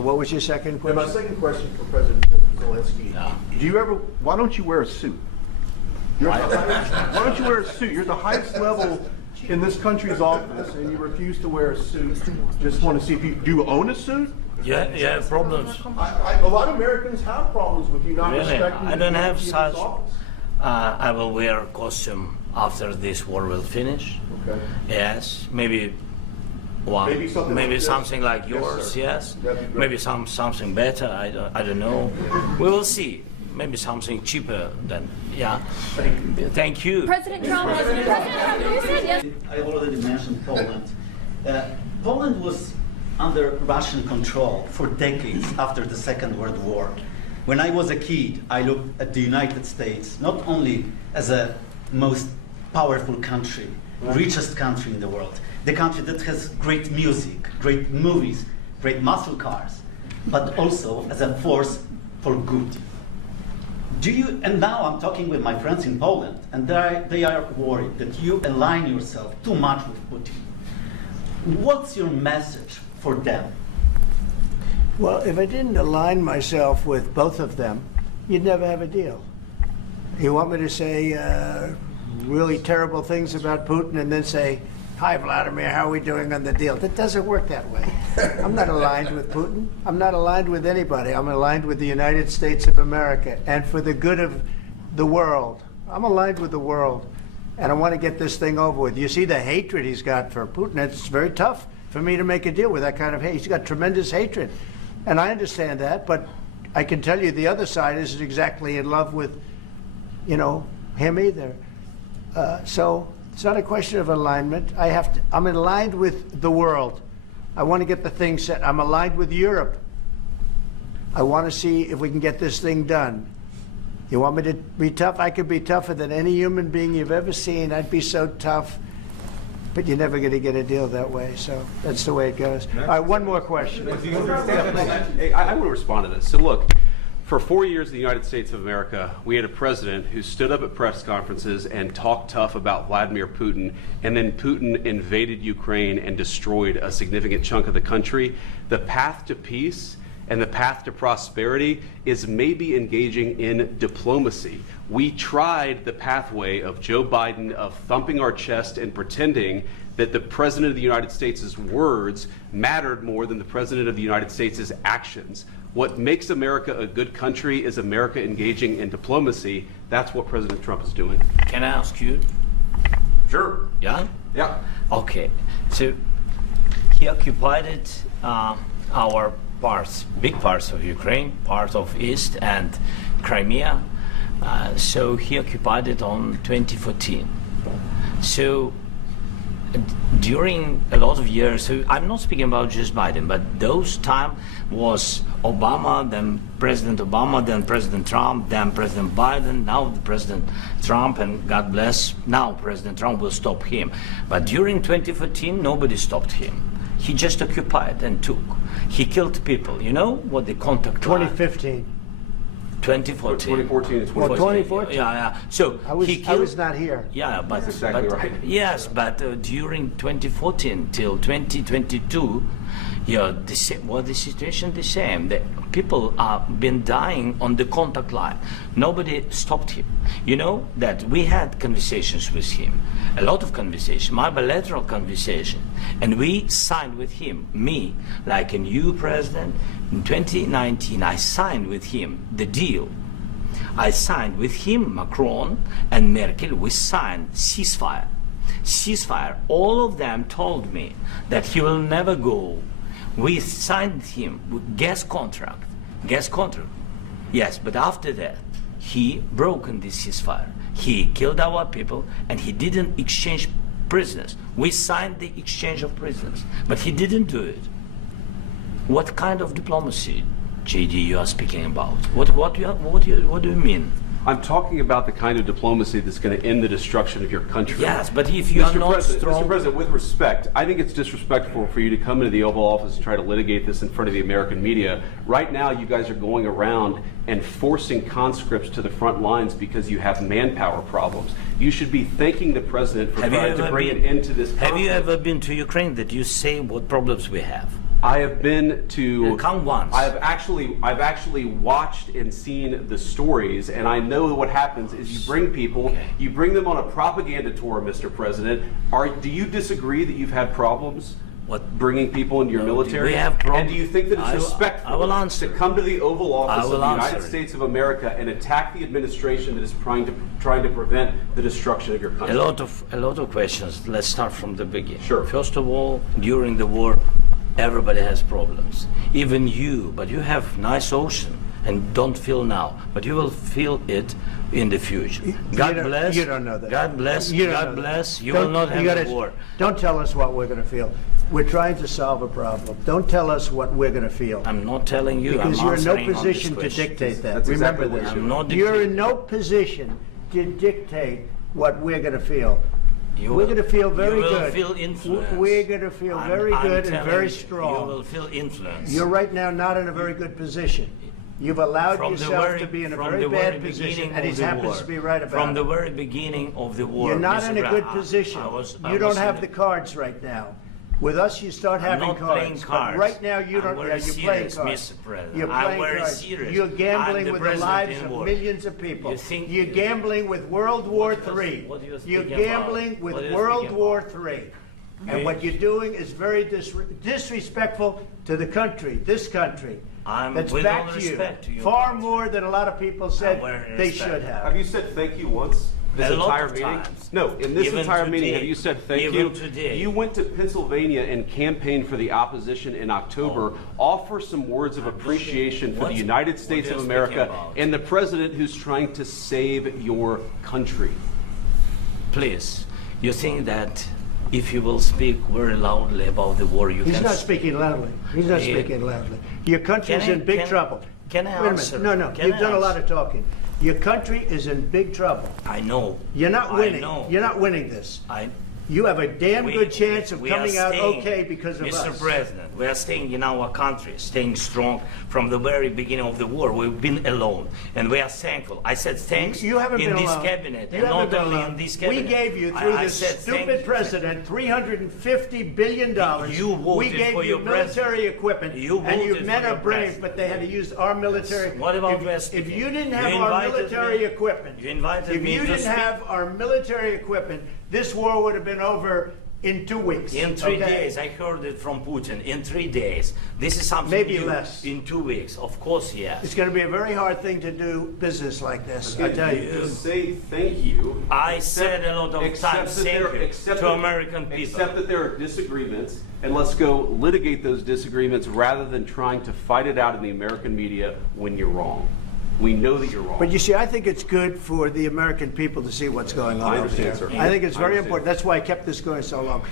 What was your second And question? my second question for President Zelensky. Yeah. Why don't you wear a suit? Why don't you wear a suit? You're the highest level in this country's office and you refuse to wear a suit. Just want to see if you, do you own a suit? Yeah, you have problems. A lot of Americans have problems with you not Really? respecting I the don't have dignity of this such. office. I will wear costume after this war will finish. Okay. Yes, maybe one, Maybe something like this? something like Yes, yours. sir. Yes, That'd be great. maybe something better. I don't know. We will see. Maybe something cheaper than Thank you. President Trump, you said yes. I already mentioned Poland. Poland was under Russian control for decades after the Second World War. When I was a kid, I looked at the United States not only as a most powerful country, richest country in the world, the country that has great music, great movies, great muscle cars, but also as a force for good. And now I'm talking with my friends in Poland, and they are worried that you align yourself too much with Putin. What's your message for them? Well, if I didn't align myself with both of them, you'd never have a deal. You want me to say really terrible things about Putin and then say, "Hi, Vladimir, how are we doing on the deal?" That doesn't work that way. I'm not aligned with Putin. I'm not aligned with anybody. I'm aligned with the United States of America and for the good of the world. I'm aligned with the world, and I want to get this thing over with. You see the hatred he's got for Putin. It's very tough for me to make a deal with that kind of hate. He's got tremendous hatred, and I understand that, but I can tell you the other side isn't exactly in love with, him either. So it's not a question of alignment. I'm aligned with the world. I want to get the thing set. I'm aligned with Europe. I want to see if we can get this thing done. You want me to be tough? I could be tougher than any human being you've ever seen. I'd be so tough. But you're never going to get a deal that way. So that's the way it goes. All right, one more question. Hey, I want to respond to this. So look, for 4 years in the United States of America, we had a president who stood up at press conferences and talked tough about Vladimir Putin, and then Putin invaded Ukraine and destroyed a significant chunk of the country. The path to peace and the path to prosperity is maybe engaging in diplomacy. We tried the pathway of Joe Biden of thumping our chest and pretending that the President of the United States' words mattered more than the President of the United States' actions. What makes America a good country is America engaging in diplomacy. That's what President Trump is doing. Can I ask you? Sure. Yeah? Yeah. Okay. So he occupied our parts, big parts of Ukraine, part of East and Crimea. So he occupied it on 2014. So during a lot of years, so I'm not speaking about just Biden, but those time was Obama, then President Obama, then President Trump, then President Biden, now the President Trump, and God bless, now President Trump will stop him. But during 2014, nobody stopped him. He just occupied and took. He killed people. You know what the contact line? 2015. 2014. 2014 and 2014. Well, 2014. Yeah. So I was he killed, not here. Yeah, but That's exactly right. Yes, but during 2014 till 2022, the situation the same. The people have been dying on the contact line. Nobody stopped him. You know that we had conversations with him, a lot of conversation, my bilateral conversation, and we signed with him, me, like a new president. In 2019, I signed with him the deal. I signed with him, Macron and Merkel, we signed ceasefire. Ceasefire. All of them told me that he will never go. We signed him with gas contract. Yes, but after that, he broken this ceasefire. He killed our people and he didn't exchange prisoners. We signed the exchange of prisoners, but he didn't do it. What kind of diplomacy, JD, you are speaking about? What do you mean? I'm talking about the kind of diplomacy that's going to end the destruction of your country. Yes, but if you are not strong... Mr. President, with respect, I think it's disrespectful for you to come into the Oval Office and try to litigate this in front of the American media. Right now, you guys are going around and forcing conscripts to the front lines because you have manpower problems. You should be thanking the President for trying to bring an end to this conflict. Have you ever been to Ukraine that you say what problems we have? I have been to. Come once. I've actually watched and seen the stories, and I know what happens is you bring people, you bring them on a propaganda tour, Mr. President. Do you disagree that you've had problems? What? Bringing people into your military? We have problems. And do you think that it's respectful I will answer. to come to the Oval Office of the United answer. States of America and attack the administration that is trying to prevent the destruction of your country? A lot of questions. Let's start from the beginning. Sure. First of all, during the war, everybody has problems. Even you, but you have nice ocean and don't feel now, but you will feel it in the future. God bless. You don't know that. God bless. You don't God know that. bless. You Don't- will not you have gotta- a war. Don't tell us what we're going to feel. We're trying to solve a problem. Don't tell us what we're going to feel. I'm not telling you. Because I'm you're in no answering on this position to question. dictate that. That's Remember exactly what this. I'm not You're dictating. in no position to dictate what we're going to feel. You We're will- going to feel very you will good. feel influence. We're going to feel very I'm good and telling very you, strong. You will feel influence. You're right now not in a very good position. You've allowed From the yourself very- to be in a from very the very bad position, beginning and he of the happens war. to be right about From the it. very beginning of the war. You're not Mr. in a Brown, good position. I You don't was have in the cards right now. With us, you start I'm having not playing cards. But cards. right now, you I'm don't. very Yeah, you're playing serious, cards. Mr. President. You're I'm playing very cards. serious. You're I'm gambling the with the president lives in of war. millions of people. You think- You're gambling with World War What III. what do you You're speaking about? gambling with What are you World speaking War about? III. And what you're doing is very disrespectful to the country, this country. I'm That's with back all to you. respect to your Far country. more than a lot of people said I'm wearing they respect. should Have have. you said thank you once? This A lot entire of meeting? times. No, in this Even entire meeting, today. have you said thank Even you? today. You went to Pennsylvania and campaigned for the opposition in October. Offer some words of appreciation for the What- United what States are of you America speaking about? and the president who's trying to save your country. Please, you think that if you will speak very loudly about the war, you He's can... not speaking loudly. He's not Yeah. speaking loudly. Your country's Can I- in big can- trouble. can I Wait a answer? minute. No, Can you've I done a lot answer? of talking. Your country is in big trouble. I know. You're not I winning. know. You're not winning this. I, You have a damn we- good chance of we are coming out staying- okay because of Mr. us. President, we are staying in our country, staying strong from the very beginning of the war. We've been alone, and we are thankful. I said thanks You haven't in been this alone. cabinet, You and haven't not been only alone. in this cabinet. We gave you, through I this said thank stupid you. president, $350 billion. You voted we gave for you your military equipment, You and you voted men for your are brave, president. but they had to use our military. What about if, West if Indies? you didn't You have our invited military me- equipment, you invited if me you to didn't speak. have our military equipment, this war would have been over in 2 weeks. In 3 okay? days, I heard it from Putin. In 3 days, this is something Maybe new. less. In 2 weeks, of course, yes. It's going to be a very hard thing to do business like this. I tell you. To say thank you. I said a lot of except times that thank there- you except to that- American people. Except that there are disagreements, and let's go litigate those disagreements rather than trying to fight it out in the American media when you're wrong. We know that you're wrong. But you see, I think it's good for the American people to see what's going on. I over understand, there. sir. I think it's I very understand. important. That's why I kept this going so long.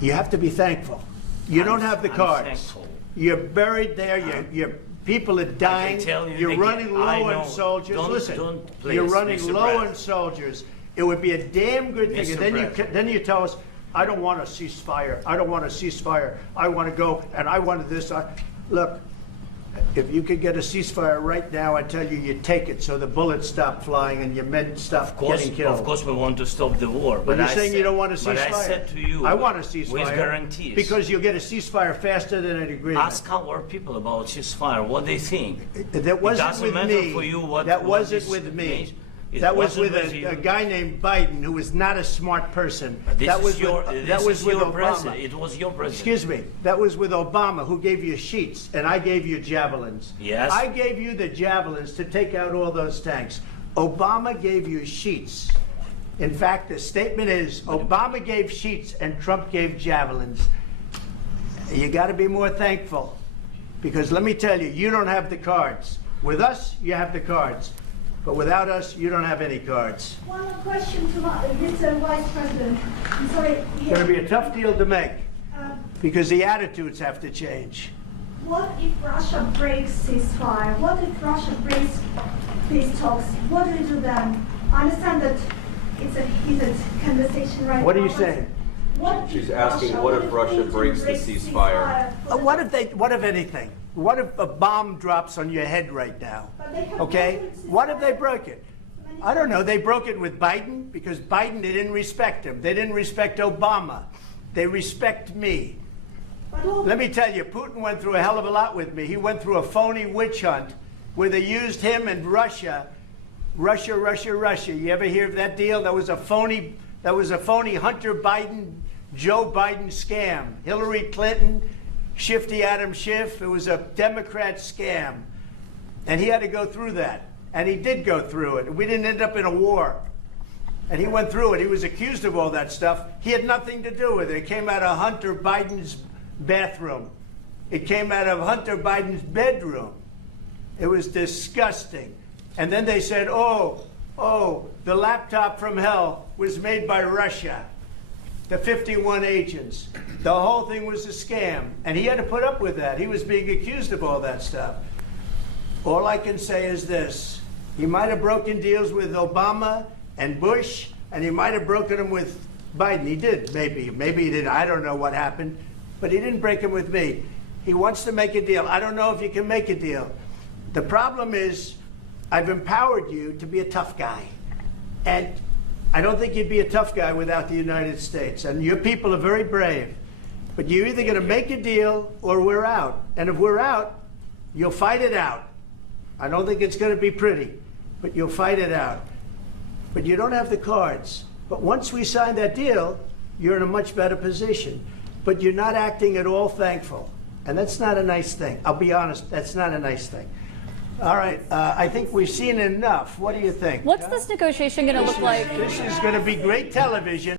You have to be thankful. You don't have the I'm cards. thankful. You're buried there. Your people are dying. tell you You're again, running low I on know. soldiers. Don't- Listen, don't please, you're running Mr. low President. on soldiers. It would be a damn good thing. Mr. And then President. you tell us, I don't want a ceasefire. I don't want a ceasefire. I want to go and I wanted this. Look. If you could get a ceasefire right now, I tell you, you take it so the bullets stop flying and your men stop getting killed. Of course, we want to stop the war. But you're I saying said- you don't want a ceasefire. But I said to you, I want a ceasefire. with guarantees. Because you'll get a ceasefire faster than an agreement. Ask our people about ceasefire, what they think. That wasn't doesn't with matter me. for you what- that what wasn't this with me. means. It That was wasn't with with you. a guy named Biden, who was not a smart person. But this that was is your, with, this that was is with your Obama. president. It was your president. Excuse me. That was with Obama, who gave you sheets, and I gave you javelins. Yes. I gave you the javelins to take out all those tanks. Obama gave you sheets. In fact, the statement is Obama gave sheets and Trump gave javelins. You got to be more thankful, because let me tell you, you don't have the cards. With us, you have the cards. But without us, you don't have any cards. One question to Mr. Vice President. I'm sorry. It's going to be a tough deal to make, Uh, because the attitudes have to change. what if Russia breaks ceasefire? What if Russia breaks peace talks? What do we do then? I understand that it's a heated conversation right now. What are you but saying? What She's if asking, Russia, what if Russia Putin breaks the ceasefire? for the- What if anything? What if a bomb drops on your head right now? But they have Okay? broken ceasefire. What if they broke it? I don't know. They broke it with Biden because Biden, they didn't respect him. They didn't respect Obama. They respect me. But all Let me tell you, Putin went through a hell of a lot with me. He went through a phony witch hunt where they used him and Russia. You ever hear of that deal? That was a phony Hunter Biden, Joe Biden scam. Hillary Clinton, Shifty Adam Schiff. It was a Democrat scam. And he had to go through that. And he did go through it. We didn't end up in a war. And he went through it. He was accused of all that stuff. He had nothing to do with it. It came out of Hunter Biden's bathroom. It came out of Hunter Biden's bedroom. It was disgusting. And then they said, oh, the laptop from hell was made by Russia. The 51 agents. The whole thing was a scam. And he had to put up with that. He was being accused of all that stuff. All I can say is this. He might have broken deals with Obama and Bush, and he might have broken them with Biden. He did, maybe. Maybe he did. I don't know what happened. But he didn't break them with me. He wants to make a deal. I don't know if you can make a deal. The problem is, I've empowered you to be a tough guy. And I don't think you'd be a tough guy without the United States. And your people are very brave. But you're either going to make a deal or we're out. And if we're out, you'll fight it out. I don't think it's going to be pretty, but you'll fight it out. But you don't have the cards. But once we sign that deal, you're in a much better position. But you're not acting at all thankful. And that's not a nice thing. I'll be honest, that's not a nice thing. All right, I think we've seen enough. What do you think? What's this negotiation going to look like? This is going to be great television.